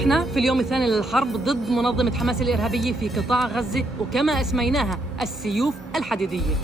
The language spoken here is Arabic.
إحنا في اليوم الثاني للحرب ضد منظمة حماس الإرهابية في قطاع غزة، وكما أسميناها السيوف الحديدية.